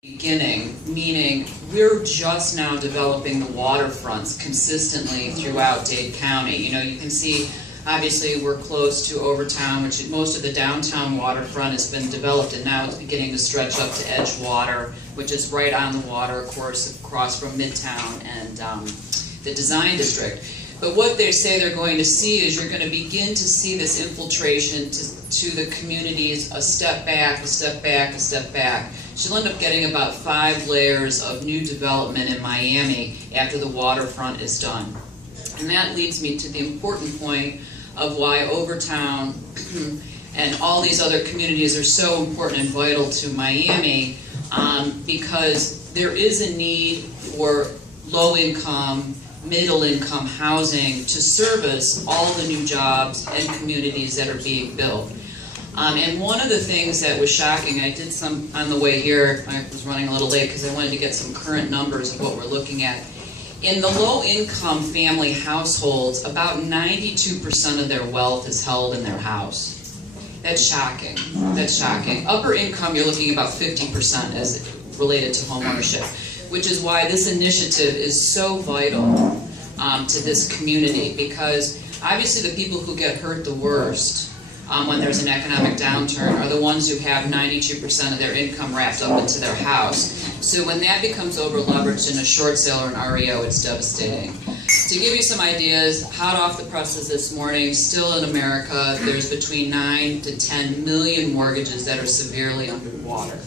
Beginning, meaning we're just now developing the waterfronts consistently throughout Dade County. You know, you can see, obviously, we're close to Overtown, which most of the downtown waterfront has been developed, and now it's beginning to stretch up to Edgewater, which is right on the water, of course, across from Midtown and the Design District. But what they say they're going to see is you're going to begin to see this infiltration to the communities, a step back, a step back, a step back. She'll end up getting about 5 layers of new development in Miami after the waterfront is done. And that leads me to the important point of why Overtown and all these other communities are so important and vital to Miami, because there is a need for low-income, middle-income housing to service all the new jobs and communities that are being built. And one of the things that was shocking, I did some on the way here, I was running a little late because I wanted to get some current numbers of what we're looking at. In the low-income family households, about 92% of their wealth is held in their house. That's shocking. That's shocking. Upper income, you're looking at about 50% as related to homeownership, which is why this initiative is so vital to this community, because obviously the people who get hurt the worst when there's an economic downturn are the ones who have 92% of their income wrapped up into their house. So when that becomes over-leveraged in a short sale or an REO, it's devastating. To give you some ideas, hot off the presses this morning, still in America, there's between 9 to 10 million mortgages that are severely underwater.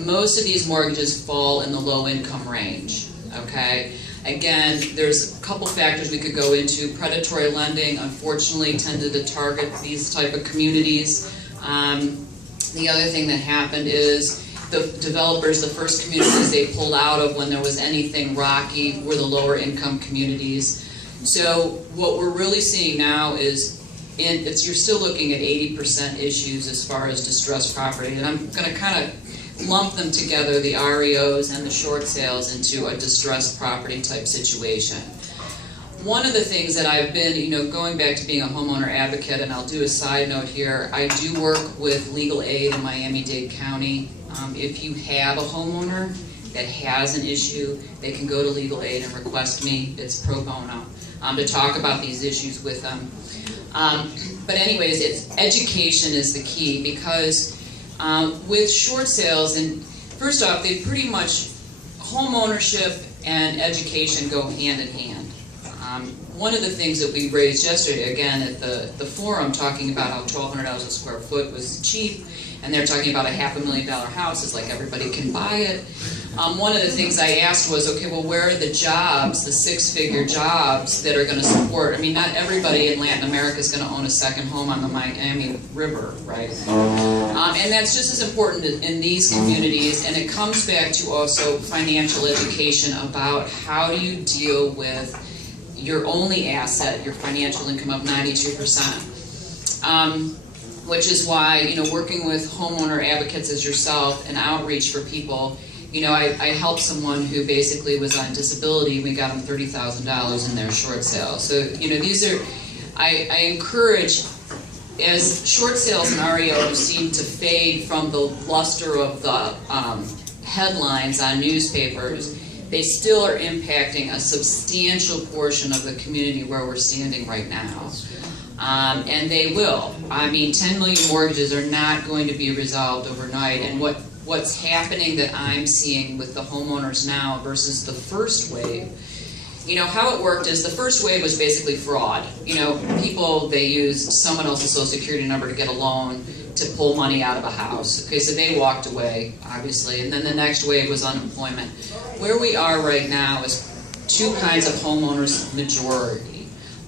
Most of these mortgages fall in the low-income range, okay? Again, there's a couple factors we could go into. Predatory lending, unfortunately, tended to target these type of communities. The other thing that happened is the developers, the first communities they pulled out of when there was anything rocky were the lower income communities. So what we're really seeing now is you're still looking at 80% issues as far as distressed property. And I'm going to kind of lump them together, the REOs and the short sales, into a distressed property type situation. One of the things that I've been, going back to being a homeowner advocate, and I'll do a side note here, I do work with legal aid in Miami Dade County. If you have a homeowner that has an issue, they can go to legal aid and request me. It's pro bono to talk about these issues with them. But anyways, education is the key, because with short sales, and first off, they pretty much, home ownership and education go hand in hand. One of the things that we raised yesterday, again, at the forum, talking about how $1,200 a square foot was cheap, and they're talking about a $500,000 house, it's like everybody can buy it. One of the things I asked was, okay, well, where are the jobs, the 6-figure jobs that are going to support? I mean, not everybody in Latin America is going to own a second home on the Miami River, right? And that's just as important in these communities, and it comes back to also financial education about how do you deal with your only asset, your financial income of 92%. Which is why, working with homeowner advocates as yourself and outreach for people, I helped someone who basically was on disability. We got them $30,000 in their short sale. So, these are, I encourage, as short sales and REOs seem to fade from the luster of the headlines on newspapers, they still are impacting a substantial portion of the community where we're standing right now. And they will. I mean, 10 million mortgages are not going to be resolved overnight. And what's happening that I'm seeing with the homeowners now versus the first wave, how it worked is the first wave was basically fraud. People, they used someone else's social security number to get a loan to pull money out of a house. Okay, so they walked away, obviously. And then the next wave was unemployment. Where we are right now is 2 kinds of homeowners majority.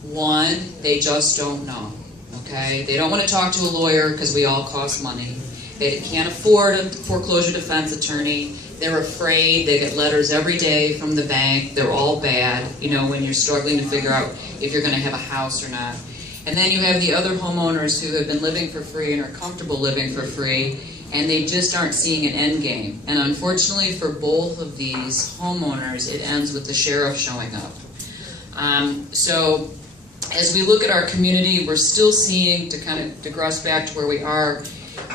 One, they just don't know, okay? They don't want to talk to a lawyer because we all cost money. They can't afford a foreclosure defense attorney. They're afraid. They get letters every day from the bank. They're all bad, when you're struggling to figure out if you're going to have a house or not. And then you have the other homeowners who have been living for free and are comfortable living for free, and they just aren't seeing an end game. And unfortunately for both of these homeowners, it ends with the sheriff showing up. So as we look at our community, we're still seeing, to kind of digress back to where we are,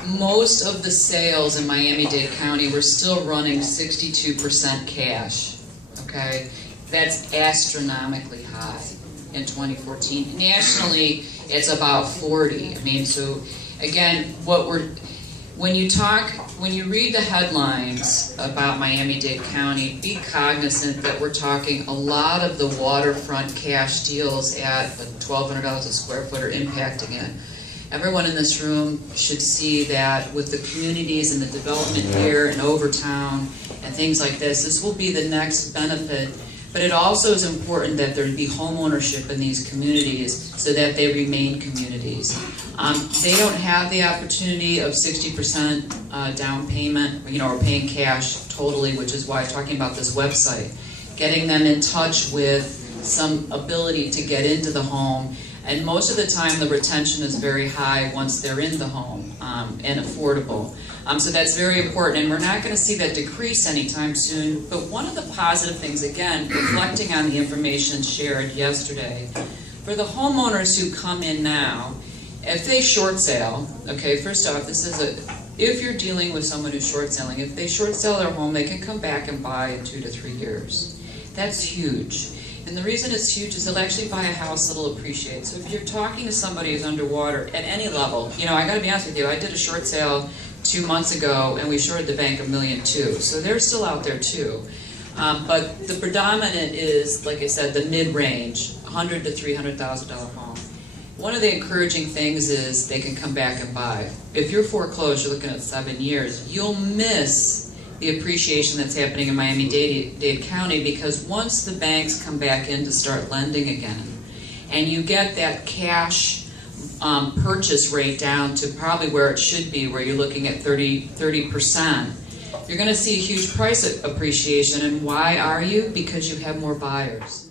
most of the sales in Miami-Dade County were still running 62% cash, okay? That's astronomically high in 2014. Nationally, it's about 40. I mean, so again, when you read the headlines about Miami-Dade County, be cognizant that we're talking a lot of the waterfront cash deals at $1,200 a square foot are impacting it. Everyone in this room should see that with the communities and the development here in Overtown and things like this, this will be the next benefit. But it also is important that there be home ownership in these communities so that they remain communities. They don't have the opportunity of 60% down payment, or paying cash totally, which is why I'm talking about this website. Getting them in touch with some ability to get into the home. And most of the time the retention is very high once they're in the home and affordable. So that's very important, and we're not going to see that decrease anytime soon. But one of the positive things, again, reflecting on the information shared yesterday, for the homeowners who come in now, if they short sale, okay, first off, if you're dealing with someone who's short selling, if they short sell their home, they can come back and buy in 2 to 3 years. That's huge. And the reason it's huge is they'll actually buy a house that'll appreciate. So if you're talking to somebody who's underwater at any level, I gotta be honest with you, I did a short sale 2 months ago and we shorted the bank $1.2 million. So they're still out there too. But the predominant is, like I said, the mid-range, $100,000 to $300,000 home. One of the encouraging things is they can come back and buy. If you're foreclosed, you're looking at 7 years, you'll miss the appreciation that's happening in Miami-Dade County, because once the banks come back in to start lending again, and you get that cash purchase rate down to probably where it should be, where you're looking at 30%, you're going to see a huge price appreciation. And why are you? Because you have more buyers.